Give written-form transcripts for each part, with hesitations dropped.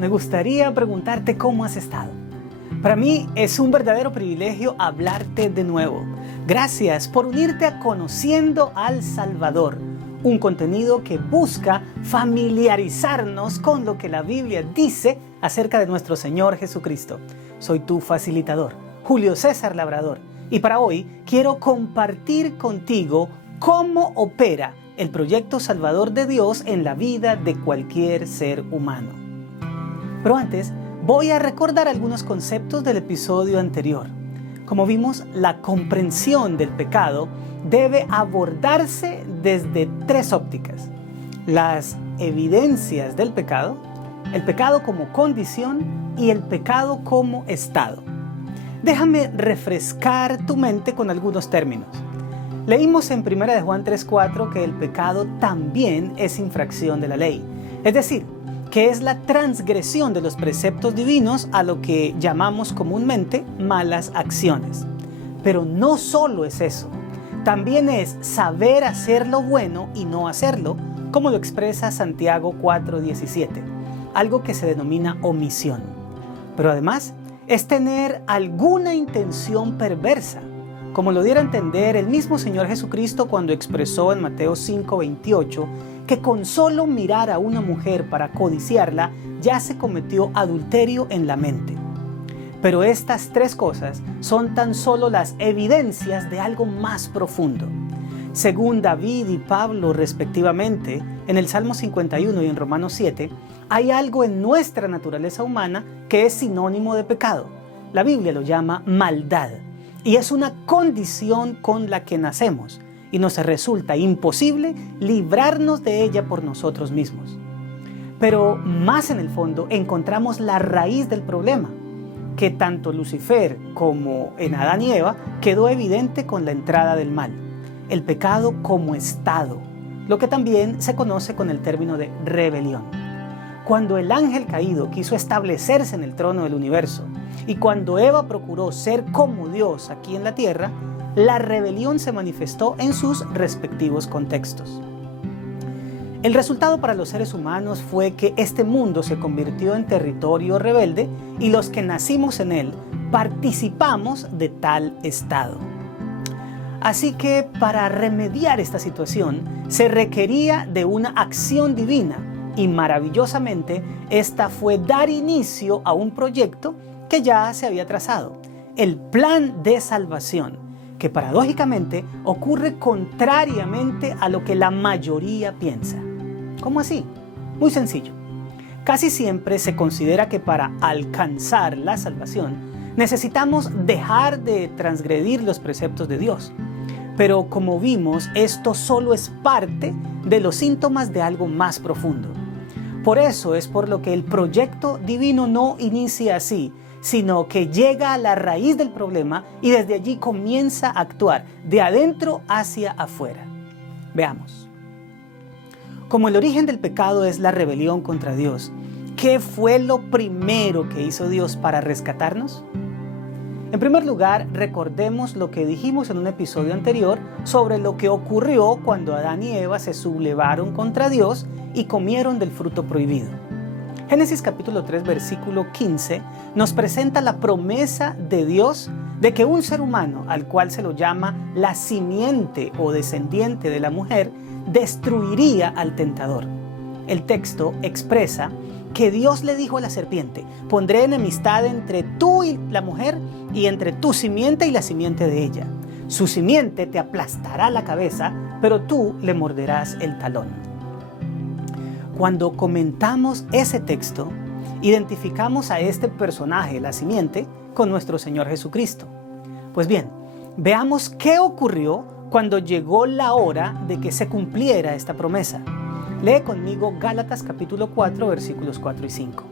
me gustaría preguntarte cómo has estado. Para mí es un verdadero privilegio hablarte de nuevo. Gracias por unirte a Conociendo al Salvador, un contenido que busca familiarizarnos con lo que la Biblia dice acerca de nuestro Señor Jesucristo. Soy tu facilitador, Julio César Labrador, y para hoy quiero compartir contigo cómo opera el proyecto salvador de Dios en la vida de cualquier ser humano. Pero antes, voy a recordar algunos conceptos del episodio anterior. Como vimos, la comprensión del pecado debe abordarse desde tres ópticas: las evidencias del pecado, el pecado como condición y el pecado como estado. Déjame refrescar tu mente con algunos términos. Leímos en 1 de Juan 3:4 que el pecado también es infracción de la ley, es decir, que es la transgresión de los preceptos divinos a lo que llamamos comúnmente malas acciones. Pero no solo es eso, también es saber hacer lo bueno y no hacerlo, como lo expresa Santiago 4:17, algo que se denomina omisión. Pero además es tener alguna intención perversa, como lo diera a entender el mismo Señor Jesucristo cuando expresó en Mateo 5:28 que con solo mirar a una mujer para codiciarla ya se cometió adulterio en la mente. Pero estas tres cosas son tan solo las evidencias de algo más profundo. Según David y Pablo respectivamente, en el Salmo 51 y en Romanos 7, hay algo en nuestra naturaleza humana que es sinónimo de pecado. La Biblia lo llama maldad. Y es una condición con la que nacemos y nos resulta imposible librarnos de ella por nosotros mismos. Pero más en el fondo encontramos la raíz del problema, que tanto Lucifer como en Adán y Eva quedó evidente con la entrada del mal: el pecado como estado, lo que también se conoce con el término de rebelión. Cuando el ángel caído quiso establecerse en el trono del universo y cuando Eva procuró ser como Dios aquí en la tierra, la rebelión se manifestó en sus respectivos contextos. El resultado para los seres humanos fue que este mundo se convirtió en territorio rebelde y los que nacimos en él participamos de tal estado. Así que para remediar esta situación se requería de una acción divina y maravillosamente esta fue dar inicio a un proyecto que ya se había trazado: el plan de salvación, que paradójicamente ocurre contrariamente a lo que la mayoría piensa. ¿Cómo así? Muy sencillo. Casi siempre se considera que para alcanzar la salvación necesitamos dejar de transgredir los preceptos de Dios. Pero como vimos, esto solo es parte de los síntomas de algo más profundo. Por eso es por lo que el proyecto divino no inicia así, sino que llega a la raíz del problema y desde allí comienza a actuar de adentro hacia afuera. Veamos. Como el origen del pecado es la rebelión contra Dios, ¿qué fue lo primero que hizo Dios para rescatarnos? En primer lugar, recordemos lo que dijimos en un episodio anterior sobre lo que ocurrió cuando Adán y Eva se sublevaron contra Dios y comieron del fruto prohibido. Génesis capítulo 3, versículo 15, nos presenta la promesa de Dios de que un ser humano, al cual se lo llama la simiente o descendiente de la mujer, destruiría al tentador. El texto expresa que Dios le dijo a la serpiente: pondré enemistad entre tú y la mujer y entre tu simiente y la simiente de ella. Su simiente te aplastará la cabeza, pero tú le morderás el talón. Cuando comentamos ese texto, identificamos a este personaje, la simiente, con nuestro Señor Jesucristo. Pues bien, veamos qué ocurrió cuando llegó la hora de que se cumpliera esta promesa. Lee conmigo Gálatas capítulo 4, versículos 4 y 5.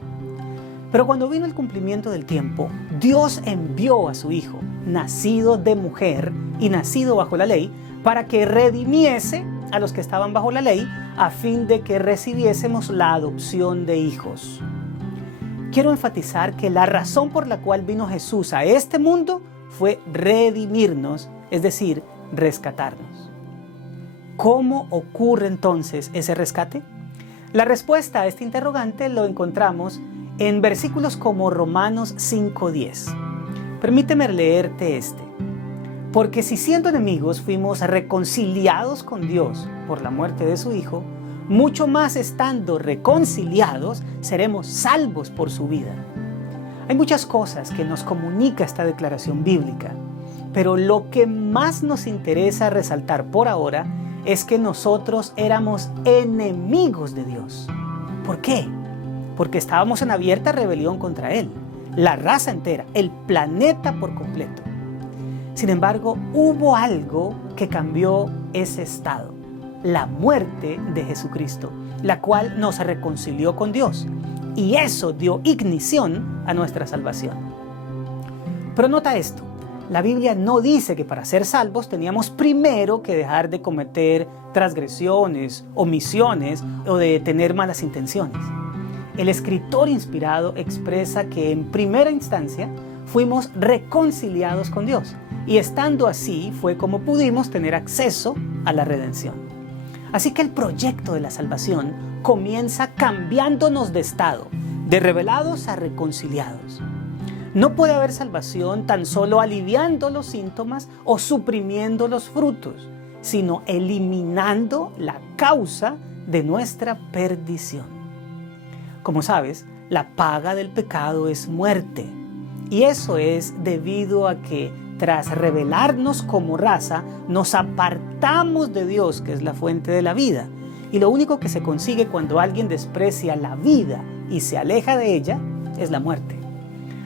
Pero cuando vino el cumplimiento del tiempo, Dios envió a su Hijo, nacido de mujer y nacido bajo la ley, para que redimiese a los que estaban bajo la ley, a fin de que recibiésemos la adopción de hijos. Quiero enfatizar que la razón por la cual vino Jesús a este mundo fue redimirnos, es decir, rescatarnos. ¿Cómo ocurre entonces ese rescate? La respuesta a este interrogante lo encontramos en versículos como Romanos 5:10. Permíteme leerte este. Porque si siendo enemigos fuimos reconciliados con Dios por la muerte de su Hijo, mucho más estando reconciliados seremos salvos por su vida. Hay muchas cosas que nos comunica esta declaración bíblica, pero lo que más nos interesa resaltar por ahora es que nosotros éramos enemigos de Dios. ¿Por qué? Porque estábamos en abierta rebelión contra Él, la raza entera, el planeta por completo. Sin embargo, hubo algo que cambió ese estado, la muerte de Jesucristo, la cual nos reconcilió con Dios, y eso dio ignición a nuestra salvación. Pero nota esto, la Biblia no dice que para ser salvos teníamos primero que dejar de cometer transgresiones, omisiones o de tener malas intenciones. El escritor inspirado expresa que en primera instancia fuimos reconciliados con Dios, y estando así fue como pudimos tener acceso a la redención. Así que el proyecto de la salvación comienza cambiándonos de estado, de rebelados a reconciliados. No puede haber salvación tan solo aliviando los síntomas o suprimiendo los frutos, sino eliminando la causa de nuestra perdición. Como sabes, la paga del pecado es muerte, y eso es debido a que tras rebelarnos como raza, nos apartamos de Dios, que es la fuente de la vida. Y lo único que se consigue cuando alguien desprecia la vida y se aleja de ella es la muerte.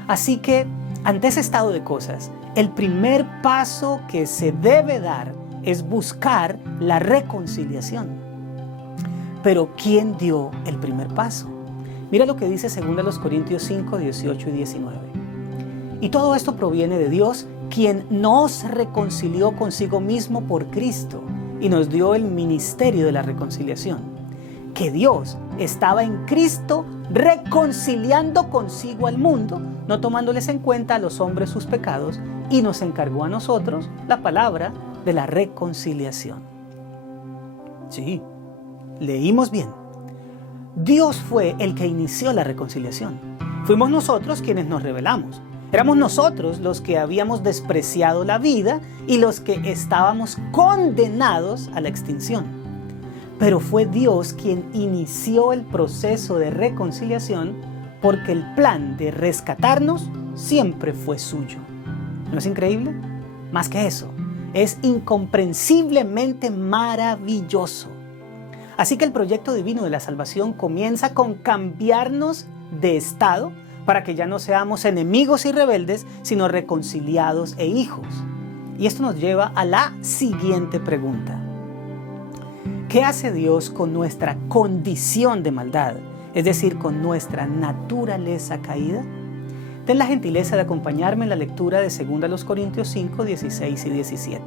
Así que, ante ese estado de cosas, el primer paso que se debe dar es buscar la reconciliación. Pero ¿quién dio el primer paso? Mira lo que dice 2 Corintios 5, 18 y 19. Y todo esto proviene de Dios, quien nos reconcilió consigo mismo por Cristo y nos dio el ministerio de la reconciliación. Que Dios estaba en Cristo reconciliando consigo al mundo, no tomándoles en cuenta a los hombres sus pecados, y nos encargó a nosotros la palabra de la reconciliación. Sí, leímos bien. Dios fue el que inició la reconciliación. Fuimos nosotros quienes nos rebelamos. Éramos nosotros los que habíamos despreciado la vida y los que estábamos condenados a la extinción. Pero fue Dios quien inició el proceso de reconciliación porque el plan de rescatarnos siempre fue suyo. ¿No es increíble? Más que eso, es incomprensiblemente maravilloso. Así que el proyecto divino de la salvación comienza con cambiarnos de estado para que ya no seamos enemigos y rebeldes, sino reconciliados e hijos. Y esto nos lleva a la siguiente pregunta. ¿Qué hace Dios con nuestra condición de maldad? Es decir, con nuestra naturaleza caída. Ten la gentileza de acompañarme en la lectura de 2 Corintios 5, 16 y 17.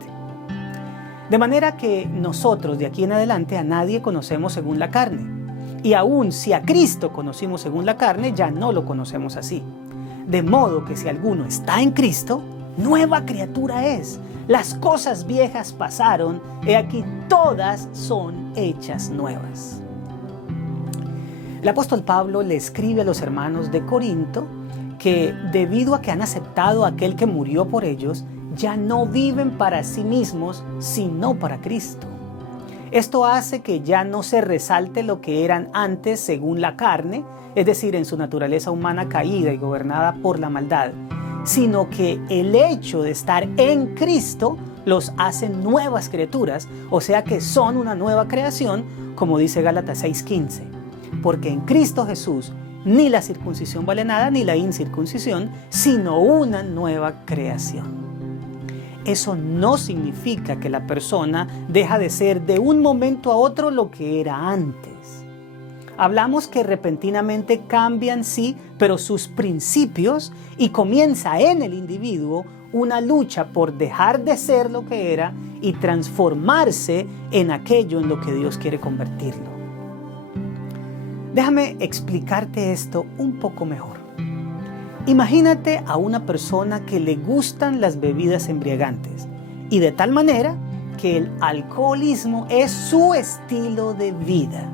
De manera que nosotros de aquí en adelante a nadie conocemos según la carne. Y aun si a Cristo conocimos según la carne, ya no lo conocemos así. De modo que si alguno está en Cristo, nueva criatura es. Las cosas viejas pasaron, he aquí todas son hechas nuevas. El apóstol Pablo le escribe a los hermanos de Corinto que debido a que han aceptado a aquel que murió por ellos, ya no viven para sí mismos, sino para Cristo. Esto hace que ya no se resalte lo que eran antes según la carne, es decir, en su naturaleza humana caída y gobernada por la maldad, sino que el hecho de estar en Cristo los hace nuevas criaturas, o sea que son una nueva creación, como dice Gálatas 6:15. Porque en Cristo Jesús ni la circuncisión vale nada, ni la incircuncisión, sino una nueva creación. Eso no significa que la persona deja de ser de un momento a otro lo que era antes. Hablamos que repentinamente cambian, sí, pero sus principios, y comienza en el individuo una lucha por dejar de ser lo que era y transformarse en aquello en lo que Dios quiere convertirlo. Déjame explicarte esto un poco mejor. Imagínate a una persona que le gustan las bebidas embriagantes y de tal manera que el alcoholismo es su estilo de vida.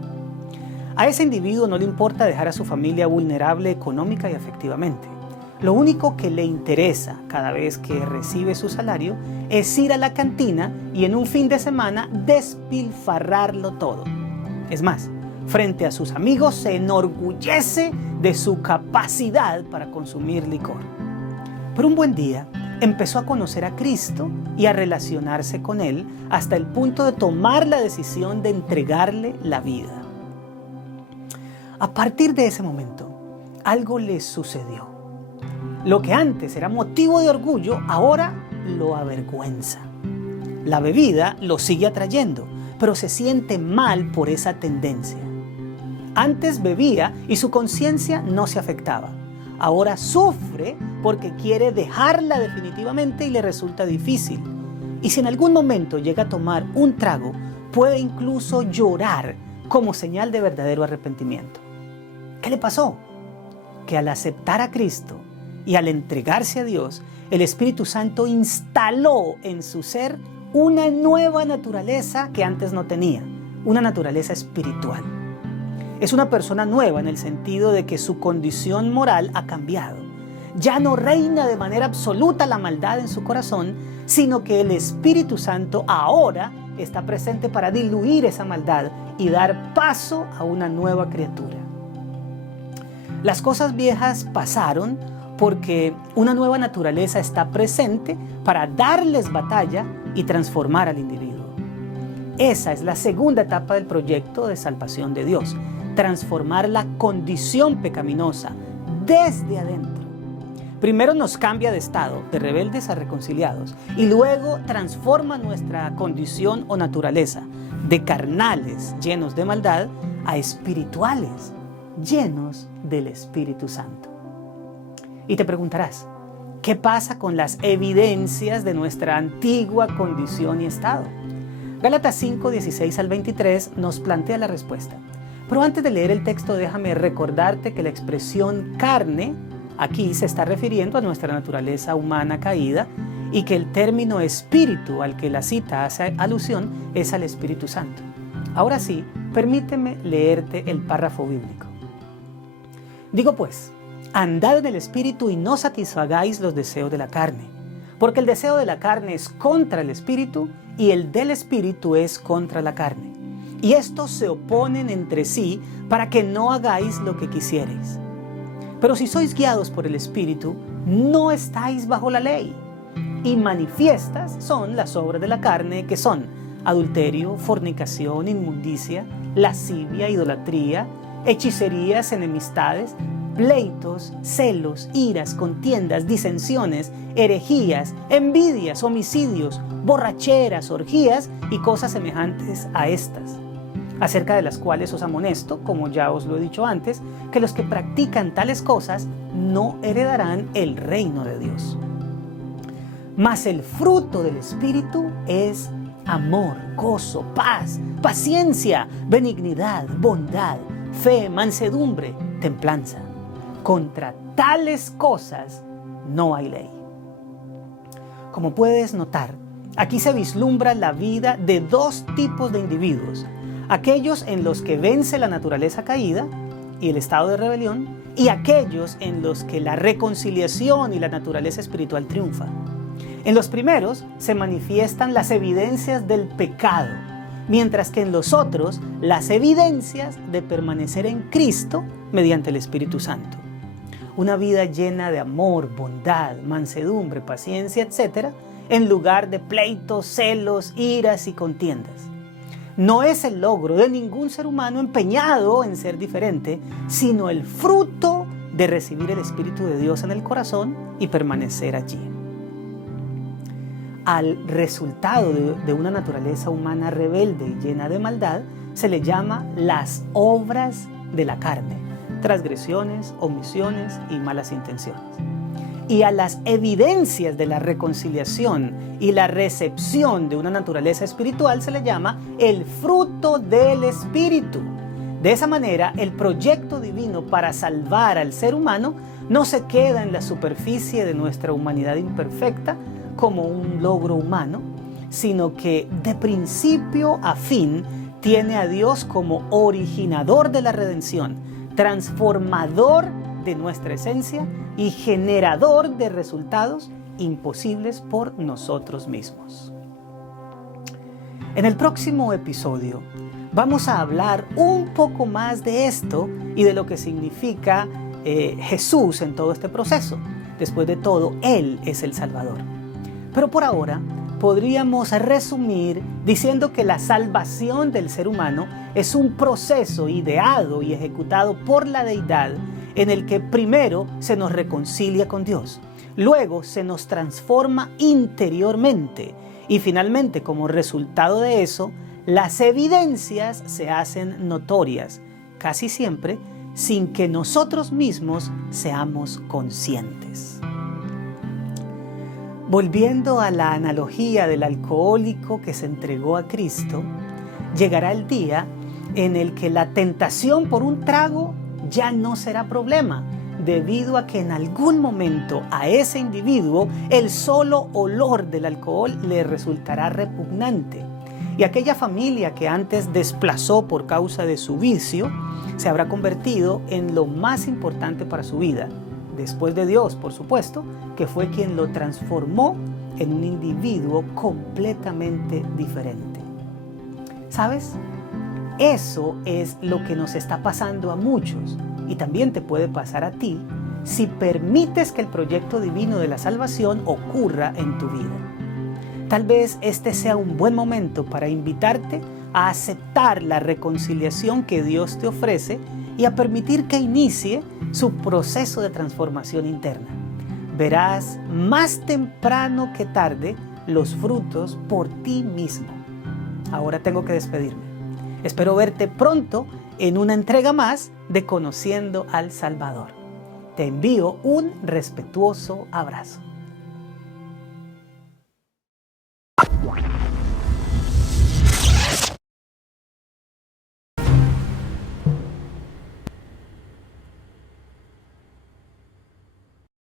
A ese individuo no le importa dejar a su familia vulnerable económica y afectivamente. Lo único que le interesa cada vez que recibe su salario es ir a la cantina y en un fin de semana despilfarrarlo todo. Es más, frente a sus amigos se enorgullece de su capacidad para consumir licor. Pero un buen día empezó a conocer a Cristo y a relacionarse con Él hasta el punto de tomar la decisión de entregarle la vida. A partir de ese momento, algo le sucedió. Lo que antes era motivo de orgullo, ahora lo avergüenza. La bebida lo sigue atrayendo, pero se siente mal por esa tendencia. Antes bebía y su conciencia no se afectaba. Ahora sufre porque quiere dejarla definitivamente y le resulta difícil. Y si en algún momento llega a tomar un trago, puede incluso llorar como señal de verdadero arrepentimiento. ¿Qué le pasó? Que al aceptar a Cristo y al entregarse a Dios, el Espíritu Santo instaló en su ser una nueva naturaleza que antes no tenía, una naturaleza espiritual. Es una persona nueva en el sentido de que su condición moral ha cambiado. Ya no reina de manera absoluta la maldad en su corazón, sino que el Espíritu Santo ahora está presente para diluir esa maldad y dar paso a una nueva criatura. Las cosas viejas pasaron porque una nueva naturaleza está presente para darles batalla y transformar al individuo. Esa es la segunda etapa del proyecto de salvación de Dios, transformar la condición pecaminosa desde adentro. Primero nos cambia de estado, de rebeldes a reconciliados, y luego transforma nuestra condición o naturaleza, de carnales llenos de maldad, a espirituales llenos del Espíritu Santo. Y te preguntarás, ¿qué pasa con las evidencias de nuestra antigua condición y estado? Gálatas 5, 16 al 23 nos plantea la respuesta. Pero antes de leer el texto, déjame recordarte que la expresión carne aquí se está refiriendo a nuestra naturaleza humana caída y que el término espíritu al que la cita hace alusión es al Espíritu Santo. Ahora sí, permíteme leerte el párrafo bíblico. Digo pues, andad en el Espíritu y no satisfagáis los deseos de la carne, porque el deseo de la carne es contra el Espíritu y el del Espíritu es contra la carne. Y estos se oponen entre sí para que no hagáis lo que quisierais. Pero si sois guiados por el Espíritu, no estáis bajo la ley. Y manifiestas son las obras de la carne, que son adulterio, fornicación, inmundicia, lascivia, idolatría, hechicerías, enemistades, pleitos, celos, iras, contiendas, disensiones, herejías, envidias, homicidios, borracheras, orgías y cosas semejantes a estas, acerca de las cuales os amonesto, como ya os lo he dicho antes, que los que practican tales cosas no heredarán el reino de Dios. Mas el fruto del Espíritu es amor, gozo, paz, paciencia, benignidad, bondad, fe, mansedumbre, templanza. Contra tales cosas no hay ley. Como puedes notar, aquí se vislumbra la vida de dos tipos de individuos: aquellos en los que vence la naturaleza caída y el estado de rebelión, y aquellos en los que la reconciliación y la naturaleza espiritual triunfa. En los primeros se manifiestan las evidencias del pecado, mientras que en los otros las evidencias de permanecer en Cristo mediante el Espíritu Santo. Una vida llena de amor, bondad, mansedumbre, paciencia, etc., en lugar de pleitos, celos, iras y contiendas. No es el logro de ningún ser humano empeñado en ser diferente, sino el fruto de recibir el Espíritu de Dios en el corazón y permanecer allí. Al resultado de una naturaleza humana rebelde y llena de maldad se le llama las obras de la carne, transgresiones, omisiones y malas intenciones. Y a las evidencias de la reconciliación y la recepción de una naturaleza espiritual se le llama el fruto del Espíritu. De esa manera, el proyecto divino para salvar al ser humano no se queda en la superficie de nuestra humanidad imperfecta como un logro humano, sino que de principio a fin tiene a Dios como originador de la redención, transformador de nuestra esencia y generador de resultados imposibles por nosotros mismos. En el próximo episodio vamos a hablar un poco más de esto y de lo que significa Jesús en todo este proceso. Después de todo, Él es el Salvador. Pero por ahora podríamos resumir diciendo que la salvación del ser humano es un proceso ideado y ejecutado por la deidad en el que primero se nos reconcilia con Dios, luego se nos transforma interiormente y finalmente, como resultado de eso, las evidencias se hacen notorias, casi siempre sin que nosotros mismos seamos conscientes. Volviendo a la analogía del alcohólico que se entregó a Cristo, llegará el día en el que la tentación por un trago ya no será problema, debido a que en algún momento a ese individuo el solo olor del alcohol le resultará repugnante. Y aquella familia que antes desplazó por causa de su vicio, se habrá convertido en lo más importante para su vida, después de Dios, por supuesto, que fue quien lo transformó en un individuo completamente diferente. ¿Sabes? Eso es lo que nos está pasando a muchos y también te puede pasar a ti si permites que el proyecto divino de la salvación ocurra en tu vida. Tal vez este sea un buen momento para invitarte a aceptar la reconciliación que Dios te ofrece y a permitir que inicie su proceso de transformación interna. Verás más temprano que tarde los frutos por ti mismo. Ahora tengo que despedirme. Espero verte pronto en una entrega más de Conociendo al Salvador. Te envío un respetuoso abrazo.